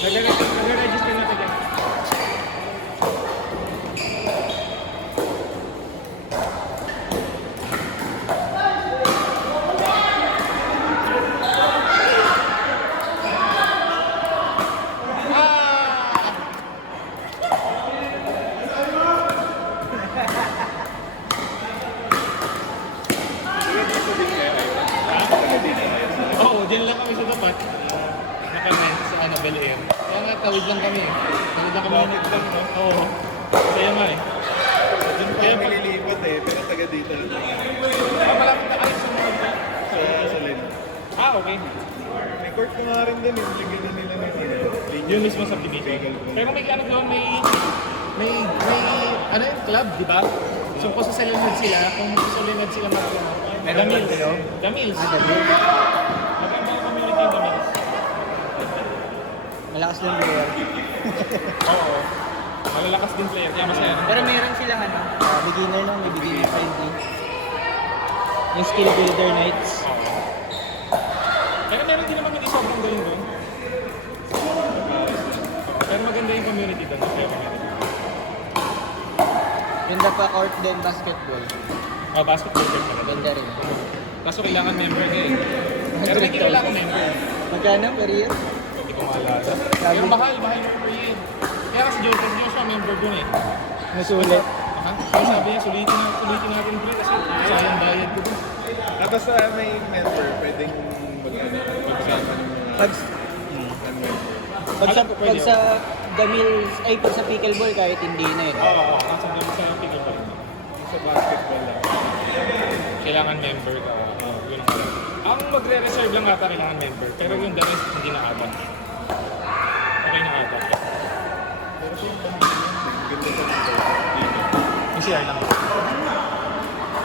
Nag-register na tayo. Oo, dyan lang kami sa tapat. Naka-rent sa Bel Air. Kaya nga, tawid lang kami. Tawid lang kami. Bakit lang, no? Oo. Kaya nga eh. Diyan pa kami nililipat eh, pero taga dito lang. Malapit na kayo sa mga ba? Sa Leno. Okay. May court ko nga rin din eh. Ligyan na nila ng linya. Yung mismo subdivision. Pero may ano doon, may ano yung club, di ba? So kung sa Selenad sila, kung sa Selenad sila marunong. Damils. Damils. Damils. Maganda yung community yung Damils. Malakas lang player. Oo. Malalakas din player, kaya masaya. Pero meron silang ano, beginner lang, may beginner friendly. Yung skill builder nights. Oo. Pero meron din naman hindi sobrang galing doon. Pero maganda yung community doon. Kaya maganda. Ganda pa court din, basketball. Basketball game talaga. Ganda rin. Kaso kailangan member ka eh. Pero may kilala akong member. Magkano per year? Hindi ko maalala. Yung mahal na per year. Kaya kasi Jordan Joshua member doon eh. Masulit. Kaya sabi niya, sulitin natin bro kasi sayang bayad ko doon. Tapos may mentor, pwedeng magsama ng mga Pag, non-member. pag sa Damils, ay pag sa pickleball kahit hindi na eh. Oo, kasi doon sa pickleball. Sa basketball lang. Kailangan member ka. Yun ang alam. Ang magre-reserve lang ata kailangan member. Pero yung the rest hindi na ata. Okay na ata. Pero siya yung ganda sa dito. Yung CR lang.